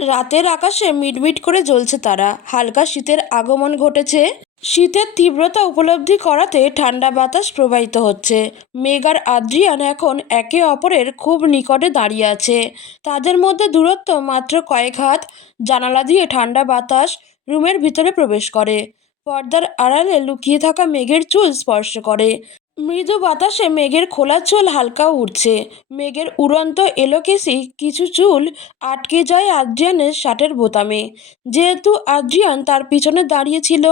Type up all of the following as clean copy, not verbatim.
রাতের আকাশে মিটমিট করে জ্বলছে তারা, হালকা শীতের আগমন ঘটেছে। শীতের তীব্রতা উপলব্ধি করাতে ঠান্ডা বাতাস প্রবাহিত হচ্ছে। মেঘ আর আদ্রিয়ান এখন একে অপরের খুব নিকটে দাঁড়িয়ে আছে। তাদের মধ্যে দূরত্ব মাত্র কয়েক হাত। জানালা দিয়ে ঠান্ডা বাতাস রুমের ভিতরে প্রবেশ করে। পর্দার আড়ালে লুকিয়ে থাকা মেঘের চুল স্পর্শ করে। মৃদু বাতাসে মেঘের খোলা চুল হালকা উড়ছে। মেঘের উড়ন্ত এলোকেসি কিছু চুল আটকে যায় আদ্রিয়ানের শার্টের বোতামে। যেহেতু আদ্রিয়ান তার পিছনে দাঁড়িয়েছিল,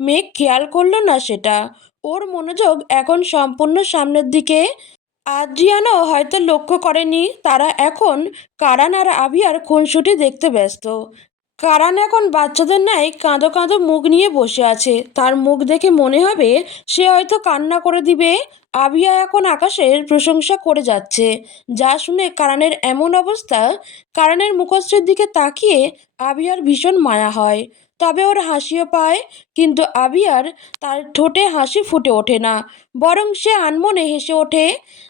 মেঘ খেয়াল করলো না সেটা। ওর মনোযোগ এখন সম্পূর্ণ সামনের দিকে। আদ্রিয়ানও হয়তো লক্ষ্য করেনি তারা এখন কারান আর আভিয়ার খুনসুটি দেখতে ব্যস্ত। কারান এখন বাচ্চাদের ন্যায় কাঁদো কাঁদো মুখ নিয়ে বসে আছে। তার মুখ দেখে মনে হবে সে হয়তো কান্না করে দিবে। আভিয়া এখন আকাশের প্রশংসা করে যাচ্ছে, যা শুনে কারানের এমন অবস্থা। কারানের মুখশ্রীর দিকে তাকিয়ে আভিয়ার ভীষণ মায়া হয়। তবে ওর হাসিও পায়, কিন্তু আভিয়ার তার ঠোঁটে হাসি ফুটে ওঠে না, বরং সে আনমনে হেসে ওঠে,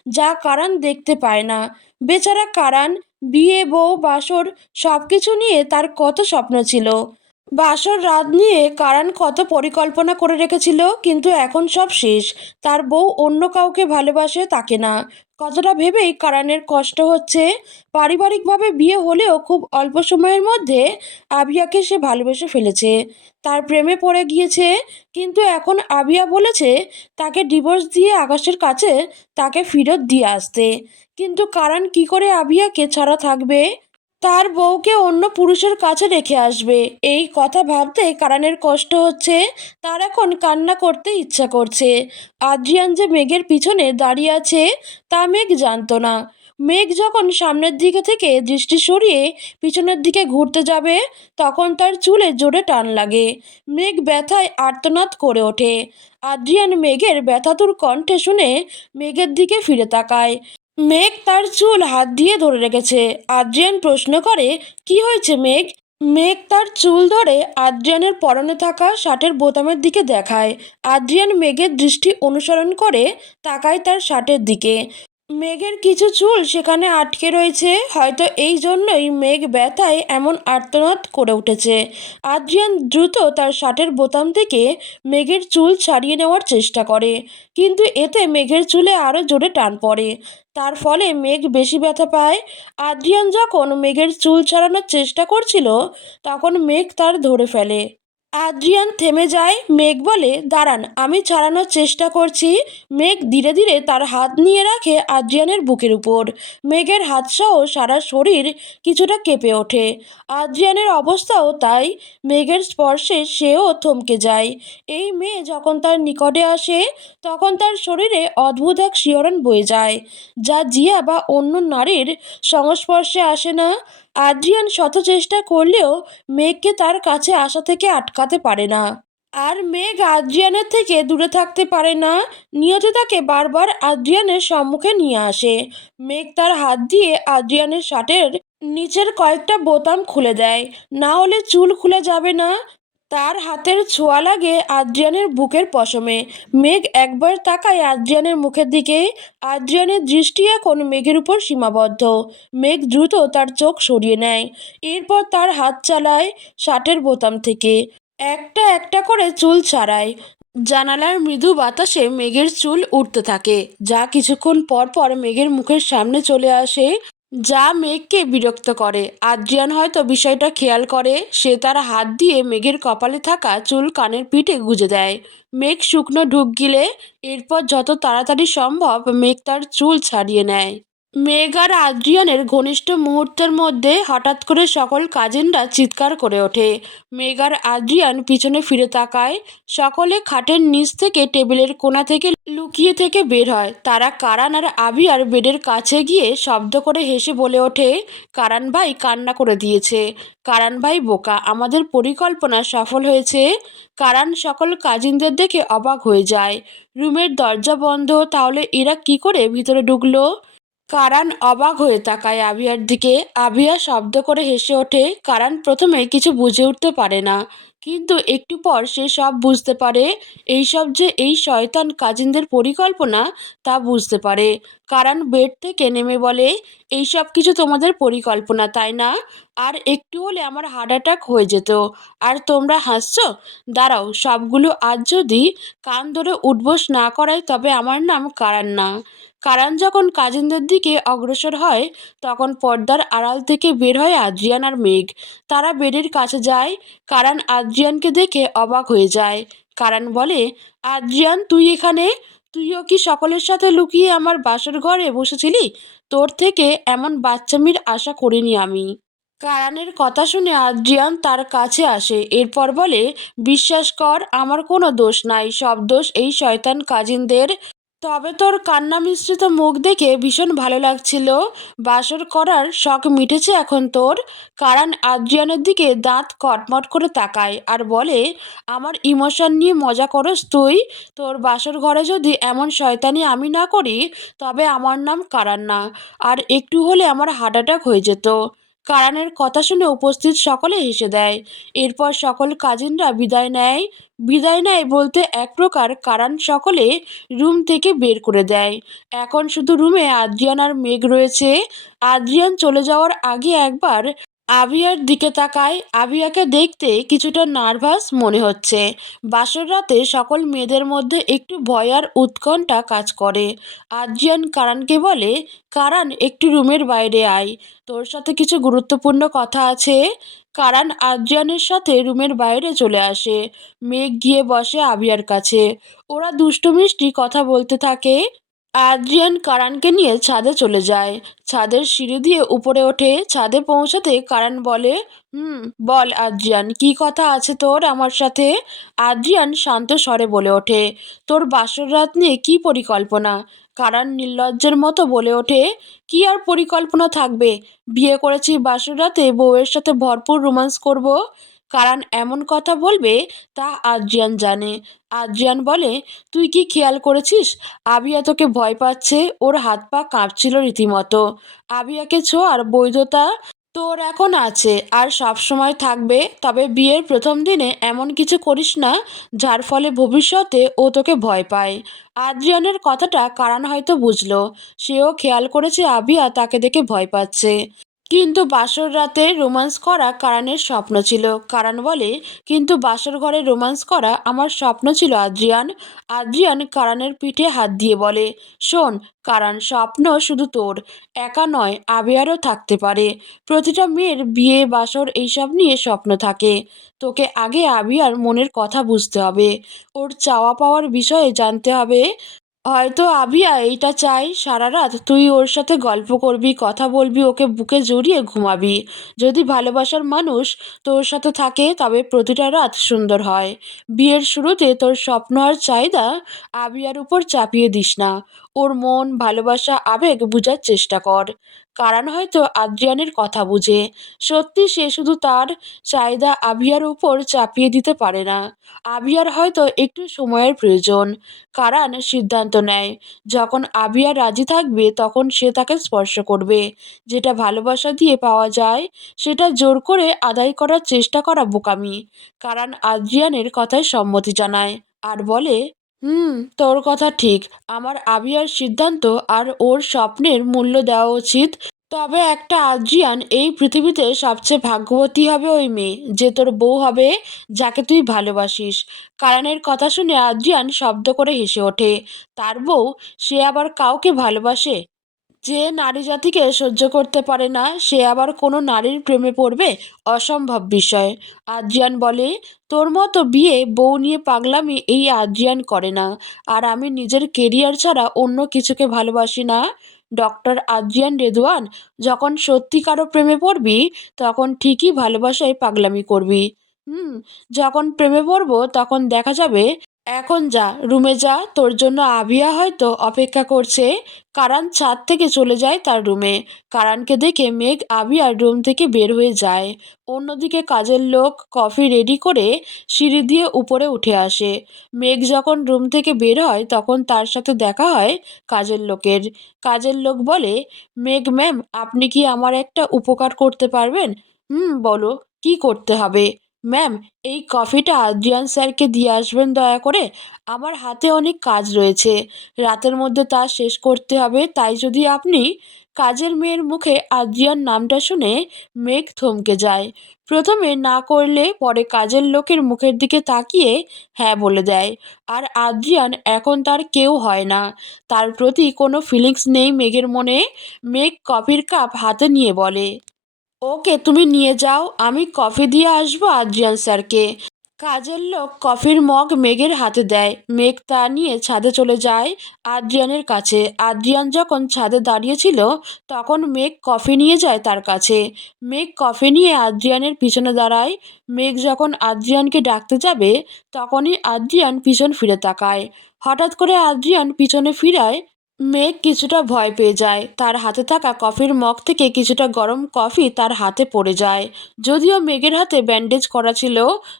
যা কারান দেখতে পায় না। বেচারা কারান, বিয়ে, বউ, বাসর সব কিছু নিয়ে তার কত স্বপ্ন ছিল। বাসর রাত নিয়ে কারান কত পরিকল্পনা করে রেখেছিল, কিন্তু এখন সব শেষ। তার বউ অন্য কাউকে ভালোবাসে তাকে না, কতটা ভেবেই কারানের কষ্ট হচ্ছে। পারিবারিকভাবে বিয়ে হলেও খুব অল্প সময়ের মধ্যে আবিয়াকে সে ভালোবেসে ফেলেছে, তার প্রেমে পড়ে গিয়েছে। কিন্তু এখন আবিয়া বলেছে তাকে ডিভোর্স দিয়ে আকাশের কাছে তাকে ফেরত দিয়ে আসতে। কিন্তু কারান কি করে আবিয়াকে ছাড়া থাকবে? তার বউকে অন্য পুরুষের কাছে রেখে আসবে, এই কথা ভাবতে কারানের কষ্ট হচ্ছে। তার এখন কান্না করতে ইচ্ছা করছে। আদ্রিয়ান যে মেঘের পিছনে দাঁড়িয়ে আছে তা মেঘ জানতো না। মেঘ যখন সামনের দিকে থেকে দৃষ্টি সরিয়ে পিছনের দিকে ঘুরতে যাবে, তখন তার চুলে জোরে টান লাগে। মেঘ ব্যথায় আর্তনাদ করে ওঠে। আদ্রিয়ান মেঘের ব্যথাতুর কণ্ঠে শুনে মেঘের দিকে ফিরে তাকায়। মেঘ তার চুল হাত দিয়ে ধরে রেখেছে। আদ্রিয়ান প্রশ্ন করে, কি হয়েছে মেঘ? মেঘ তার চুল ধরে আদ্রিয়ানের পরনে থাকা শার্টের বোতামের দিকে দেখায়। আদ্রিয়ান মেঘের দৃষ্টি অনুসরণ করে তাকায় তার শার্টের দিকে। মেঘের কিছু চুল সেখানে আটকে রয়েছে, হয়তো এই জন্যই মেঘ ব্যথায় এমন আর্তনাদ করে উঠেছে। আদ্রিয়ান দ্রুত তার শার্টের বোতাম থেকে মেঘের চুল ছাড়িয়ে নেওয়ার চেষ্টা করে, কিন্তু এতে মেঘের চুলে আরও জোরে টান পড়ে। তার ফলে মেঘ বেশি ব্যথা পায়। আদ্রিয়ান যখন মেঘের চুল ছাড়ানোর চেষ্টা করছিল, তখন মেঘ তার ধরে ফেলে। আদ্রিয়ান থেমে যায়। মেঘ বলে, দাঁড়ান, আমি ছাড়ানোর চেষ্টা করছি। মেঘ ধীরে ধীরে তার হাত নিয়ে রাখে আদ্রিয়ানের বুকের উপর। মেঘের হাতসহ সারা শরীর কিছুটা কেঁপে ওঠে। আদ্রিয়ানের অবস্থাও তাই। মেঘের স্পর্শে সেও থমকে যায়। এই মেয়ে যখন তার নিকটে আসে, তখন তার শরীরে অদ্ভুত এক শিহরণ বয়ে যায়, যা জিয়া বা অন্য নারীর সংস্পর্শে আসে না। আদ্রিয়ান শত চেষ্টা করলেও মেঘকে তার কাছে আসা থেকে আটকাতে পারে না। আর মেঘ আদ্রিয়ানের থেকে দূরে থাকতে পারে না। নিয়তি তাকে বারবার আদ্রিয়ানের সম্মুখে নিয়ে আসে। মেঘ তার হাত দিয়ে আদ্রিয়ানের শার্টের নিচের কয়েকটা বোতাম খুলে দেয়, না হলে চুল খুলে যাবে না। তার হাতের ছোঁয়া লাগে আদ্রিয়ানের বুকের পশমে। মেঘ একবার তাকায় আদ্রিয়ানের মুখের দিকে। আদ্রিয়ানের দৃষ্টি এখন মেঘের উপর সীমাবদ্ধ। মেঘ দ্রুত তার চোখ সরিয়ে নেয়। এরপর তার হাত চালায় শার্টের বোতাম থেকে একটা একটা করে চুল ছাড়ায়। জানালার মৃদু বাতাসে মেঘের চুল উঠতে থাকে, যা কিছুক্ষণ পর পর মেঘের মুখের সামনে চলে আসে, যা মেঘকে বিরক্ত করে। আদ্রিয়ান হয়তো বিষয়টা খেয়াল করে। সে তার হাত দিয়ে মেঘের কপালে থাকা চুল কানের পিঠে গুজে দেয়। মেঘ শুকনো ঢুক গিলে। এরপর যত তাড়াতাড়ি সম্ভব মেঘ তার চুল ছাড়িয়ে নেয়। মেঘ আর আদ্রিয়ানের ঘনিষ্ঠ মুহূর্তের মধ্যে হঠাৎ করে সকল কাজিনরা চিৎকার করে ওঠে। মেঘ আর আদ্রিয়ান পিছনে ফিরে তাকায়। সকলে খাটের নিচ থেকে টেবিলের কোণা থেকে লুকিয়ে থেকে বের হয়। তারা কারান আর আবিয়ার বেডের কাছে গিয়ে শব্দ করে হেসে বলে ওঠে, কারান ভাই কান্না করে দিয়েছে। কারান ভাই বোকা, আমাদের পরিকল্পনা সফল হয়েছে। কারান সকল কাজিনদের দেখে অবাক হয়ে যায়। রুমের দরজা বন্ধ, তাহলে এরা কি করে ভিতরে ঢুকলো? কারান অবাক হয়ে তাকায় আভিয়ার দিকে। আভিয়া শব্দ করে হেসে ওঠে। কারান প্রথমে কিছু বুঝে উঠতে পারে না, কিন্তু একটু পর সে সব বুঝতে পারে। এইসব যে এই শয়তান কাজিনদের পরিকল্পনা তা বুঝতে পারে। কারান বেড থেকে নেমে বলে, এইসব কিছু তোমাদের পরিকল্পনা তাই না? আর একটু হলে আমার হার্ট অ্যাটাক হয়ে যেত, আর তোমরা হাসছো। দাঁড়াও, সবগুলো আজ যদি কান ধরে উঠবোস না করাই তবে আমার নাম কারান না। কারান যখন কাজিনদের দিকে অগ্রসর হয় তখন পর্দার আড়াল থেকে বের হয় আদ্রিয়ান আর মেঘ। তারা বেডের কাছে যায়। কারান আদ্রিয়ানকে দেখে অবাক হয়ে যায়। কারান বলে, আদ্রিয়ান তুই এখানে? তুইও কি সকলের সাথে লুকিয়ে আমার বাসর ঘরে বসেছিলি? তোর থেকে এমন বাচ্চামির আশা করিনি আমি। কারানের কথা শুনে আদ্রিয়ান তার কাছে আসে, এরপর বলে, বিশ্বাস কর আমার কোনো দোষ নাই, সব দোষ এই শয়তান কাজিনদের। তবে তোর কান্না মিশ্রিত মুখ দেখে ভীষণ ভালো লাগছিল। বাসর করার শখ মিটেছে এখন তোর? কারান আদ্রিয়ানের দিকে দাঁত কটমট করে তাকায় আর বলে, আমার ইমোশন নিয়ে মজা করস তুই? তোর বাসর ঘরে যদি এমন শয়তানি আমি না করি তবে আমার নাম কারান না, আর একটু হলে আমার হার্ট অ্যাটাক হয়ে যেত। কারানের কথা শুনে উপস্থিত সকলে হেসে দেয়। এরপর সকল কাজিনরা বিদায় নেয়। বিদায় নেয় বলতে এক প্রকার কারান সকলে রুম থেকে বের করে দেয়। এখন শুধু রুমে আদ্রিয়ান আর মেঘ রয়েছে। আদ্রিয়ান চলে যাওয়ার আগে একবার আভিয়ার দিকে তাকায়। আভিয়াকে দেখতে কিছুটা নার্ভাস মনে হচ্ছে। বাসর রাতে সকল মেয়েদের মধ্যে একটু ভয় আর উৎকণ্ঠা কাজ করে। আদ্রিয়ান কারানকে বলে, কারান একটু রুমের বাইরে আয়, তোর সাথে কিছু গুরুত্বপূর্ণ কথা আছে। কারান আদ্রিয়ানের সাথে রুমের বাইরে চলে আসে। মেঘ গিয়ে বসে আভিয়ার কাছে। ওরা দুষ্টু মিষ্টি কথা বলতে থাকে। আদ্রিয়ান কারানকে নিয়ে ছাদে চলে যায়। ছাদের সিঁড়ি দিয়ে উপরে ওঠে। ছাদে পৌঁছাতে কারান বলে, বল আদ্রিয়ান, কি কথা আছে তোর আমার সাথে? আদ্রিয়ান শান্ত স্বরে বলে ওঠে, তোর বাসর রাত নিয়ে কি পরিকল্পনা? কারান নির্লজ্জের মতো বলে ওঠে, কি আর পরিকল্পনা থাকবে? বিয়ে করেছি বাসর রাতে বউয়ের সাথে ভরপুর রোম্যান্স করব। কারান এমন কথা বলবে তা আদ্রিয়ান জানে। আদ্রিয়ান বলে, তুই কি খেয়াল করেছিস আবিয়া তোকে ভয় পাচ্ছে? ওর হাত পা কাঁপছিল রীতিমতো। আবিয়াকে ছোঁয়ার বৈধতা তোর এখন আছে আর সব সময় থাকবে। তবে বিয়ের প্রথম দিনে এমন কিছু করিস না যার ফলে ভবিষ্যতে ও তোকে ভয় পায়। আদ্রিয়ানের কথাটা কারণ হয়তো বুঝলো। সেও খেয়াল করেছে আবিয়া তাকে দেখে ভয় পাচ্ছে। কিন্তু বাসর রাতে রোম্যান্স করা কারানের স্বপ্ন ছিল। কারান বলে, কিন্তু বাসর ঘরে রোম্যান্স করা আমার স্বপ্ন ছিল আদ্রিয়ান। আদ্রিয়ান কারানের পিঠে হাত দিয়ে বলে, শোন কারান, স্বপ্ন শুধু তোর একা নয়, আবিয়ারও থাকতে পারে। প্রতিটা মেয়ের বিয়ে বাসর এইসব নিয়ে স্বপ্ন থাকে। তোকে আগে আবিয়ার মনের কথা বুঝতে হবে, ওর চাওয়া পাওয়ার বিষয়ে জানতে হবে। হয়তো আভিয়া এইটা চাই সারা রাত তুই ওর সাথে গল্প করবি, কথা বলবি, ওকে বুকে জড়িয়ে ঘুমাবি। যদি ভালোবাসার মানুষ তোর সাথে থাকে তবে প্রতিটা রাত সুন্দর হয়। বিয়ের শুরুতে তোর স্বপ্ন আর চাহিদা আভিয়ার উপর চাপিয়ে দিস না। ওর মন, ভালোবাসা, আবেগ বুঝার চেষ্টা কর। কারণ হয়তো আদ্রিয়ানের কথা বুঝে। সত্যি সে শুধু তার চাহিদা আভিয়ার উপর চাপিয়ে দিতে পারে না। আভিয়ার হয়তো একটু সময়ের প্রয়োজন। কারান সিদ্ধান্ত নেয়, যখন আবিয়া রাজি থাকবে তখন সে তাকে স্পর্শ করবে। যেটা ভালোবাসা দিয়ে পাওয়া যায় সেটা জোর করে আদায় করার চেষ্টা করা বোকামি। কারান আদ্রিয়ানের কথায় সম্মতি জানায় আর বলে, তোর কথা ঠিক। আমার আবিয়ার সিদ্ধান্ত আর ওর স্বপ্নের মূল্য দেওয়া উচিত। তবে একটা আদ্রিয়ান, এই পৃথিবীতে সবচেয়ে ভাগ্যবতী হবে ওই মেয়ে যে তোর বউ হবে, যাকে তুই ভালোবাসিস। কারানের কথা শুনে আদ্রিয়ান শব্দ করে হেসে ওঠে। তার বউ? সে আবার কাউকে ভালোবাসে? যে নারী জাতিকে সহ্য করতে পারে না সে আবার কোনো নারীর প্রেমে পড়বে? অসম্ভব বিষয়। আদ্রিয়ান বলে, তোর মতো বিয়ে বউ নিয়ে পাগলামি এই আদ্রিয়ান করে না। আর আমি নিজের কেরিয়ার ছাড়া অন্য কিছুকে ভালোবাসি না। ডক্টর আদ্রিয়ান রেদওয়ান, যখন সত্যি কারো প্রেমে পড়বি তখন ঠিকই ভালোবাসায় পাগলামি করবি। হুম যখন প্রেমে পড়বো তখন দেখা যাবে এখন যা, রুমে যা, তোর জন্য আভিয়া হয়তো অপেক্ষা করছে। কারান ছাদ থেকে চলে যায় তার রুমে। কারানকে দেখে মেঘ আভিয়ার রুম থেকে বের হয়ে যায়। অন্যদিকে কাজের লোক কফি রেডি করে সিঁড়ি দিয়ে উপরে উঠে আসে। মেঘ যখন রুম থেকে বের হয় তখন তার সাথে দেখা হয় কাজের লোকের। কাজের লোক বলে, মেঘ ম্যাম, আপনি কি আমার একটা উপকার করতে পারবেন? বলো, কি করতে হবে? ম্যাম, এই কফিটা আদ্রিয়ান স্যারকে দিয়ে আসবেন দয়া করে। আমার হাতে অনেক কাজ রয়েছে, রাতের মধ্যে তা শেষ করতে হবে, তাই যদি আপনি। কাজের মেয়ের মুখে আদ্রিয়ান নামটা শুনে মেঘ থমকে যায়। প্রথমে না করলে পরে কাজের লোকের মুখের দিকে তাকিয়ে হ্যাঁ বলে দেয়। আর আদ্রিয়ান এখন তার কেউ হয় না, তার প্রতি কোনো ফিলিংস নেই মেঘের মনে। মেঘ কফির কাপ হাতে নিয়ে বলে, ওকে, তুমি নিয়ে যাও, আমি কফি দিয়ে আসবো আদ্রিয়ান স্যারকে। কাজের লোক কফির মগ মেঘের হাতে দেয়। মেঘ তা নিয়ে ছাদে চলে যায় আদ্রিয়ানের কাছে। আদ্রিয়ান যখন ছাদে দাঁড়িয়েছিল তখন মেঘ কফি নিয়ে যায় তার কাছে। মেঘ কফি নিয়ে আদ্রিয়ানের পিছনে দাঁড়ায়। মেঘ যখন আদ্রিয়ানকে ডাকতে যাবে তখনই আদ্রিয়ান পিছন ফিরে তাকায়। হঠাৎ করে আদ্রিয়ান পিছনে ফিরায়। মেঘ কিছুটা ভয় পেয়ে যায়। তার হাতে থাকা কফির মগ থেকে কিছুটা গরম কফি তার হাতে পড়ে যায়। যদিও মেঘের হাতে ব্যান্ডেজ করা ছিল,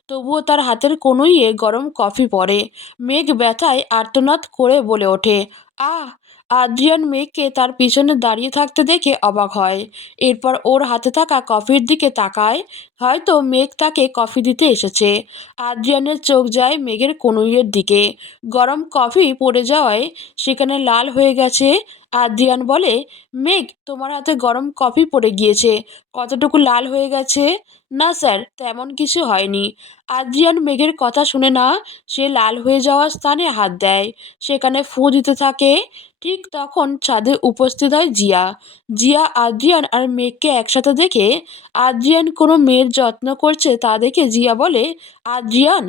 তবুও তার হাতের কনুইয়ে গরম কফি পড়ে। মেঘ ব্যথায় আর্তনাদ করে বলে ওঠে, আহ! আদ্রিয়ান মেঘকে তার পিছনে দাঁড়িয়ে থাকতে দেখে অবাক হয়। এরপর ওর হাতে থাকা কফির দিকে তাকায়। হয়তো মেঘ তাকে কফি দিতে এসেছে। আদ্রিয়ানের চোখ যায় মেঘের কনুইয়ের দিকে। গরম কফি পড়ে যাওয়ায় সেখানে লাল হয়ে গেছে। আদ্রিয়ান বলে, মেঘ, তোমার হাতে গরম কফি পড়ে গিয়েছে, কতটুকু লাল হয়ে গেছে? না স্যার, তেমন কিছু হয়নি। আদ্রিয়ান মেঘের কথা শুনে না, সে লাল হয়ে যাওয়া স্থানে হাত দেয়। সেখানে ফু দিতে থাকে। ঠিক তখন ছাদে উপস্থিত হয় জিয়া। জিয়া আদ্রিয়ান আর মেঘকে একসাথে দেখে আদ্রিয়ান কোনো মেয়ের যত্ন করছে তা দেখে জিয়া বলে, আদ্রিয়ান,